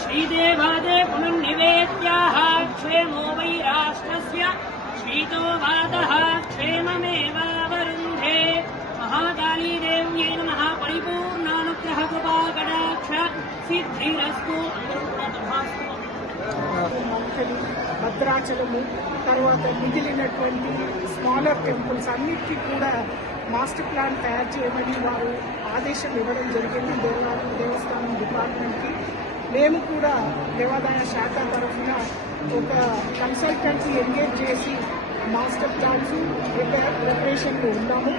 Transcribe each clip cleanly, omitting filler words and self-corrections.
श्रीदेवादे पुनर्निवेद्याः क्षेमो वै राष्ट्रस्य शीतो वातः क्षेममेवावरुन्धे महाकाली देव्यै नमः परिपूर्णानुग्रह कृपाकटाक्ष सिद्धिरस्तु। భద్రాచలము తర్వాత మిగిలినటువంటి స్మాలర్ టెంపుల్స్ అన్నిటికీ కూడా మాస్టర్ ప్లాన్ తయారు చేయమని వారు ఆదేశం ఇవ్వడం జరిగింది దేవస్థానం డిపార్ట్మెంట్కి. మేము కూడా దేవాదాయ శాఖ తరఫున ఒక కన్సల్టెంట్ని ఎంగేజ్ చేసి మాస్టర్ ప్లాన్స్ ప్రిపరేషన్లో ఉన్నాము.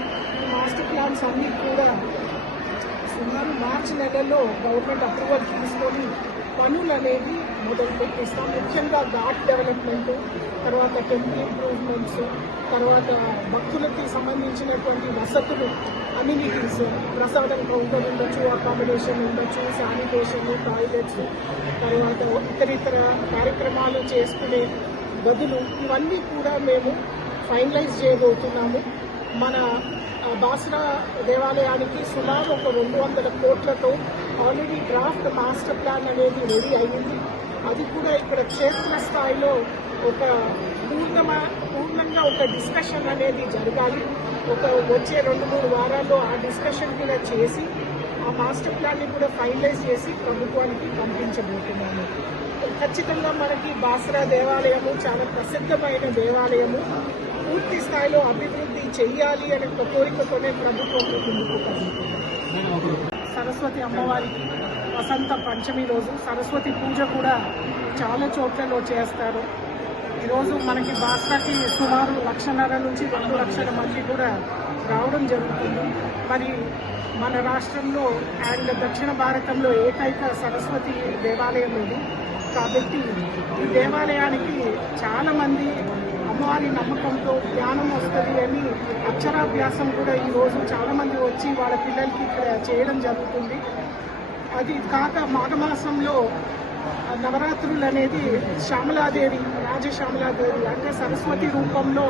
మాస్టర్ ప్లాన్స్ అన్నీ కూడా సుమారు మార్చి నెలలో గవర్నమెంట్ అప్రూవల్ తీసుకొని పనులు అనేది మొదలు పెట్టిస్తాం. ముఖ్యంగా ఘాట్ డెవలప్మెంట్, తర్వాత టెంపుల్ ఇంప్రూవ్మెంట్స్, తర్వాత భక్తులకి సంబంధించినటువంటి వసతులు, అమ్యూనిటీస్, ప్రసాదం కౌంటర్ ఉండొచ్చు, అకామిడేషన్ ఉండొచ్చు, శానిటేషన్, టాయిలెట్స్, తర్వాత ఇతరితర కార్యక్రమాలు చేసుకునే గదులు, ఇవన్నీ కూడా మేము ఫైనలైజ్ చేయబోతున్నాము. మన బాసరా దేవాలయానికి సుమారు ఒక 200 కోట్లతో ఆల్రెడీ డ్రాఫ్ట్ మాస్టర్ ప్లాన్ అనేది రెడీ అయ్యింది. అది కూడా ఇక్కడ క్షేత్ర స్థాయిలో ఒక పూర్ణంగా ఒక డిస్కషన్ అనేది జరగాలి. వచ్చే 2-3 వారాల్లో ఆ డిస్కషన్ కూడా చేసి ఆ మాస్టర్ ప్లాన్ని కూడా ఫైనలైజ్ చేసి ప్రభుత్వానికి పంపించబోతున్నాము. ఖచ్చితంగా మనకి బాసరా దేవాలయము చాలా ప్రసిద్ధమైన దేవాలయము. పూర్తి స్థాయిలో అభివృద్ధి చెయ్యాలి అనే కోరికతోనే ప్రభుత్వం ముందుకు కదులుతుంది. సరస్వతి అమ్మవారికి వసంత పంచమి రోజు సరస్వతి పూజ కూడా చాలా చోట్లలో చేస్తారు. ఈరోజు మనకి బాసరాకి సుమారు 1.5 నుంచి 2 లక్షల మంది కూడా రావడం జరుగుతుంది. మరి మన రాష్ట్రంలో అండ్ దక్షిణ భారతంలో ఏకైక సరస్వతి దేవాలయం ఇది. కాబట్టి ఈ దేవాలయానికి చాలామంది అమ్మవారి నమ్మకంతో జ్ఞానం వస్తుంది అని అక్షరాభ్యాసం కూడా ఈరోజు చాలామంది వచ్చి వాళ్ళ పిల్లలకి ఇక్కడ చేయడం జరుగుతుంది. అది కాక మాఘమాసంలో నవరాత్రులు అనేది శ్యామలాదేవి, రాజశ్యామలాదేవి అంటే సరస్వతి రూపంలో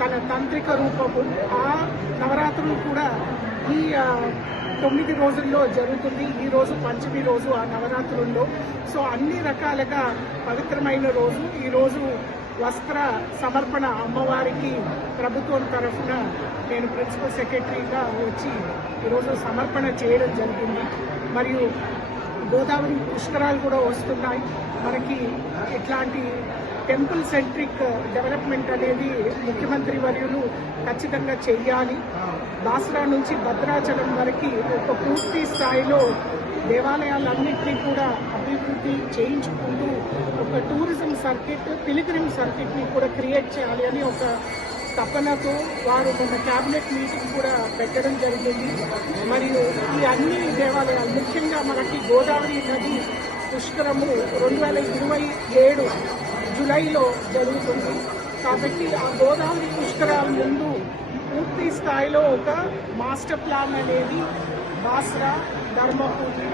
తన తాంత్రిక రూపము, ఆ నవరాత్రులు కూడా ఈ 9 రోజుల్లో జరుగుతుంది. ఈ రోజు పంచమి రోజు ఆ నవరాత్రుల్లో. సో అన్ని రకాలుగా పవిత్రమైన రోజు. ఈరోజు వస్త్ర సమర్పణ అమ్మవారికి ప్రభుత్వం తరఫున నేను ప్రిన్సిపల్ సెక్రటరీగా వచ్చి ఈరోజు సమర్పణ చేయడం జరిగింది. మరియు గోదావరి పుష్కరాలు కూడా వస్తున్నాయి. మనకి ఇట్లాంటి టెంపుల్ సెంట్రిక్ డెవలప్మెంట్ అనేది ముఖ్యమంత్రి వర్యులు ఖచ్చితంగా చెయ్యాలి. బాసరా నుంచి భద్రాచలం వరకు ఒక పూర్తి స్థాయిలో దేవాలయాలన్నింటినీ కూడా అభివృద్ధి చేయించుకుంటూ ఒక టూరిజం సర్కిట్, పిలిగ్రిమ్ సర్కిట్ని కూడా క్రియేట్ చేయాలి అని ఒక తపనతో వారు మన క్యాబినెట్ మీటింగ్ కూడా పెట్టడం జరిగింది. మరియు ఈ అన్ని దేవాలయాలు ముఖ్యంగా మనకి గోదావరి నది పుష్కరము 2027 జూలైలో జరుగుతుంది. కాబట్టి ఆ గోదావరి పుష్కరాల ముందు పూర్తి స్థాయిలో ఒక మాస్టర్ ప్లాన్ అనేది బాసరా, ధర్మపురి,